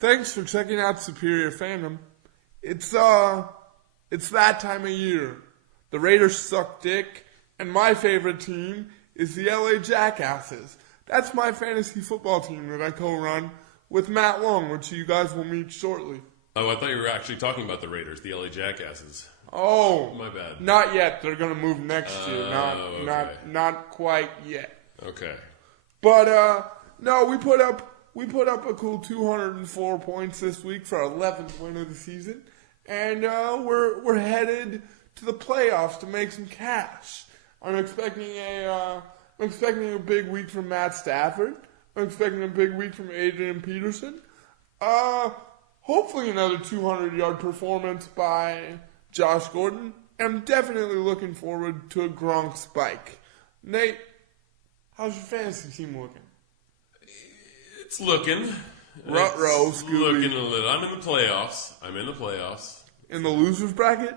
Thanks for checking out Superior Fandom. It's that time of year. The Raiders suck dick, and my favorite team is the LA Jackasses. That's my fantasy football team that I co-run with Matt Long, which you guys will meet shortly. Oh, I thought you were actually talking about the Raiders, the LA Jackasses. Oh, my bad. Not yet. They're going to move next year. Okay. Not quite yet. Okay. But no, we put up a cool 204 points this week for our 11th win of the season, and we're headed to the playoffs to make some cash. I'm expecting a big week from Matt Stafford. I'm expecting a big week from Adrian Peterson. Hopefully another 200-yard performance by Josh Gordon. I'm definitely looking forward to a Gronk spike. Nate, how's your fantasy team looking? It's looking. Ruh-roh, it's Scooby. Looking a little. I'm in the playoffs. In the losers bracket?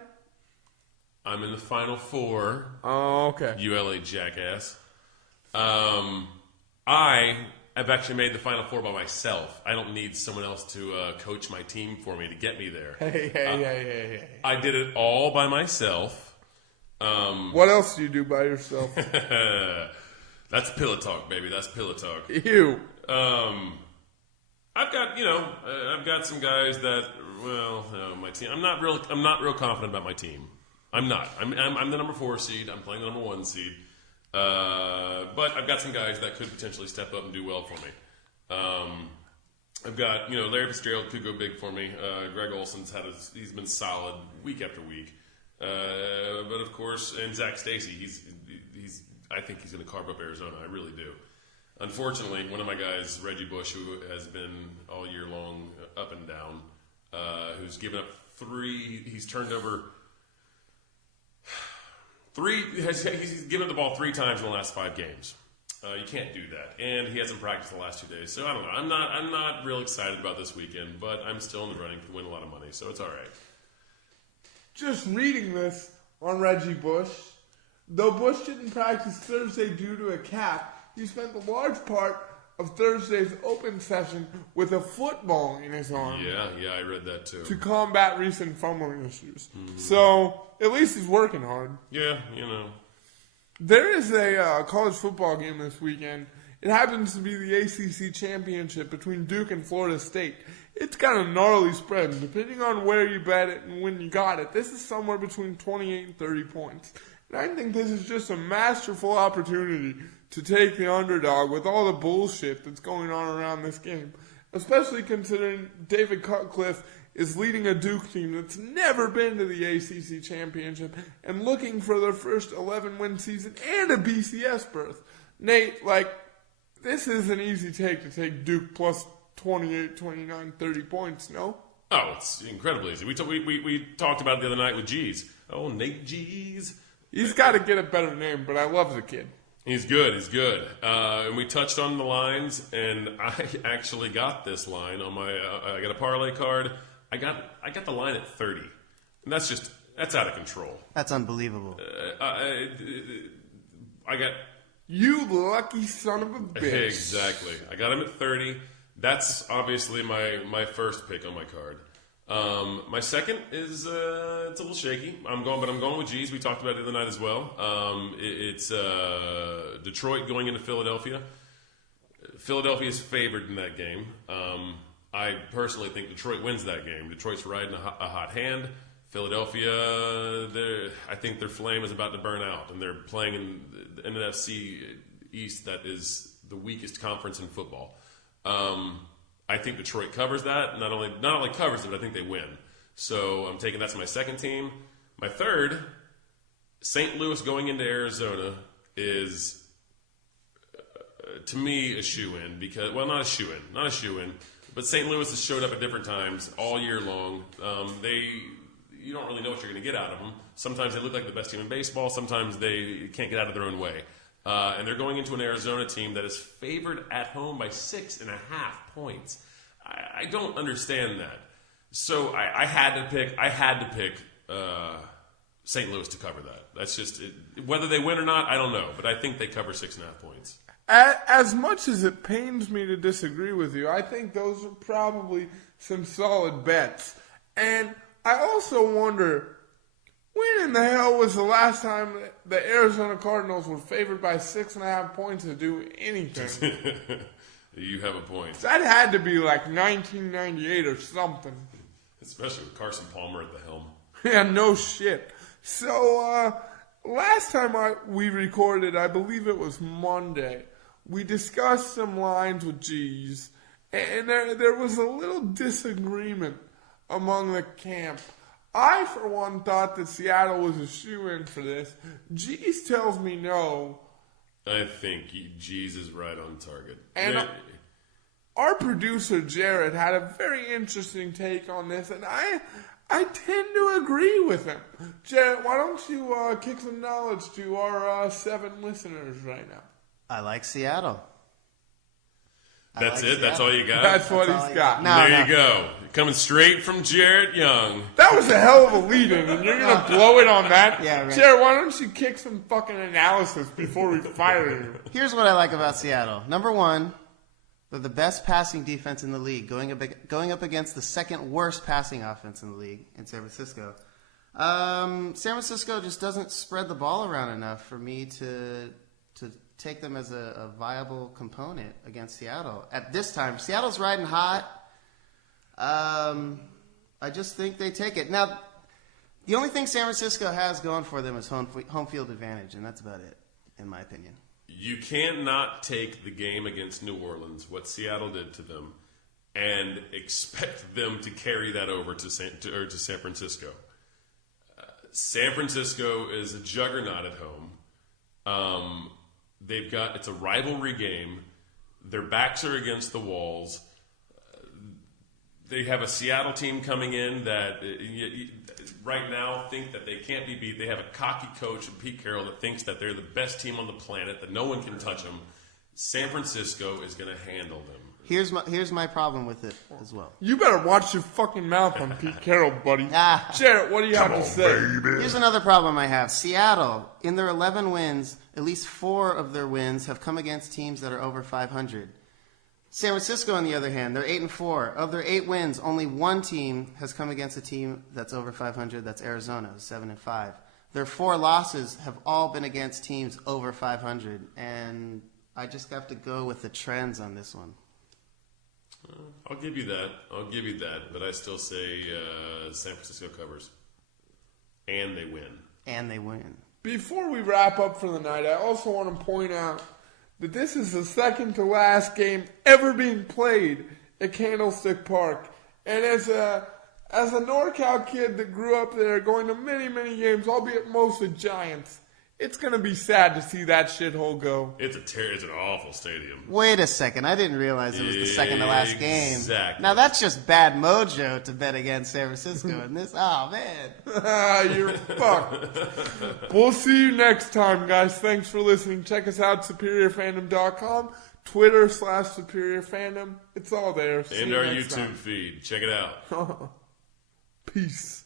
I'm in the Final Four. Oh, okay. ULA jackass. I have actually made the Final Four by myself. I don't need someone else to coach my team for me to get me there. Hey. I did it all by myself. What else do you do by yourself? That's pillow talk, baby. That's pillow talk. Ew. I've got some guys that, my team. I'm not real confident about my team. I'm not. I'm the number 4 seed. I'm playing the number 1 seed. But I've got some guys that could potentially step up and do well for me. I've got, Larry Fitzgerald could go big for me. Greg Olson's he's been solid week after week. But of course, and Zach Stacy, I think he's going to carve up Arizona. I really do. Unfortunately, one of my guys, Reggie Bush, who has been all year long up and down, who's given up 3, he's turned over 3, he's given the ball 3 times in the last 5 games. You can't do that. And he hasn't practiced the last 2 days. So I don't know. I'm not real excited about this weekend, but I'm still in the running to win a lot of money, so it's all right. Just reading this on Reggie Bush, though Bush didn't practice Thursday due to a calf, he spent the large part of Thursday's open session with a football in his arm. Yeah, I read that too. To combat recent fumbling issues. Mm-hmm. So, at least he's working hard. Yeah, There is a college football game this weekend. It happens to be the ACC championship between Duke and Florida State. It's got a gnarly spread. Depending on where you bet it and when you got it, this is somewhere between 28 and 30 points. And I think this is just a masterful opportunity to take the underdog with all the bullshit that's going on around this game. Especially considering David Cutcliffe is leading a Duke team that's never been to the ACC championship and looking for their first 11-win season and a BCS berth. Nate, this is an easy take to take Duke plus 28, 29, 30 points, no? Oh, it's incredibly easy. We talked about it the other night with G's. Oh, Nate G's. He's got to get a better name, but I love the kid. He's good. And we touched on the lines, and I actually got this line on my. I got a parlay card. I got the line at 30, and that's out of control. That's unbelievable. I got. You lucky son of a bitch. Exactly. I got him at 30. That's obviously my first pick on my card. My second is it's a little shaky. I'm going with G's. We talked about it the other night as well. It's Detroit going into Philadelphia. Philadelphia is favored in that game. I personally think Detroit wins that game. Detroit's riding a hot hand. Philadelphia, I think their flame is about to burn out, and they're playing in the NFC East, that is the weakest conference in football. I think Detroit covers that. Not only covers it, but I think they win. So I'm taking that's my second team. My third, St. Louis going into Arizona, is to me a shoe-in because not a shoe-in, but St. Louis has showed up at different times all year long. You don't really know what you're going to get out of them. Sometimes they look like the best team in baseball. Sometimes they can't get out of their own way. And they're going into an Arizona team that is favored at home by 6.5 points. I don't understand that. So I had to pick St. Louis to cover that. That's just it. Whether they win or not, I don't know. But I think they cover 6.5 points. As much as it pains me to disagree with you, I think those are probably some solid bets. And I also wonder, when in the hell was the last time the Arizona Cardinals were favored by 6.5 points to do anything? You have a point. That had to be like 1998 or something. Especially with Carson Palmer at the helm. Yeah, no shit. So, last time we recorded, I believe it was Monday, we discussed some lines with G's, and there was a little disagreement among the camp. I, for one, thought that Seattle was a shoo-in for this. G's tells me no. I think G's is right on target. And our producer, Jared, had a very interesting take on this, and I tend to agree with him. Jared, why don't you kick some knowledge to our 7 listeners right now? I like Seattle. That's like it? That's Seattle. all you got? That's what he's got. No, there you go. Coming straight from Jarrett Young. That was a hell of a lead-in, and you're going to blow it on that? Yeah, right. Jared, why don't you kick some fucking analysis before we fire you? Here's what I like about Seattle. Number one, they're the best passing defense in the league, going up against the second worst passing offense in the league in San Francisco. San Francisco just doesn't spread the ball around enough for me to take them as a viable component against Seattle. At this time, Seattle's riding hot. I just think they take it. Now, the only thing San Francisco has going for them is home field advantage, and that's about it, in my opinion. You can't not take the game against New Orleans, what Seattle did to them, and expect them to carry that over to San Francisco. San Francisco is a juggernaut at home. It's a rivalry game. Their backs are against the walls. They have a Seattle team coming in that right now think that they can't be beat. They have a cocky coach in Pete Carroll that thinks that they're the best team on the planet, that no one can touch them. San Francisco is going to handle them. Here's my problem with it as well. You better watch your fucking mouth on Pete Carroll, buddy. Jared, what do you have to say? Here's another problem I have. Seattle, in their 11 wins, at least 4 of their wins have come against teams that are over 500. San Francisco, on the other hand, they're 8-4. Of their 8 wins, only 1 team has come against a team that's over 500. That's Arizona, 7-5. Their 4 losses have all been against teams over 500, and I just have to go with the trends on this one. I'll give you that. But I still say San Francisco covers. And they win. Before we wrap up for the night, I also want to point out that this is the second to last game ever being played at Candlestick Park. And as a NorCal kid that grew up there going to many, many games, albeit mostly Giants, it's going to be sad to see that shithole go. It's an awful stadium. Wait a second. I didn't realize it was the second to last game. Exactly. Now, that's just bad mojo to bet against San Francisco in this. Oh, man. You're fucked. We'll see you next time, guys. Thanks for listening. Check us out, SuperiorFandom.com, Twitter/SuperiorFandom. It's all there. See and you our next YouTube time. feed. Check it out. Peace.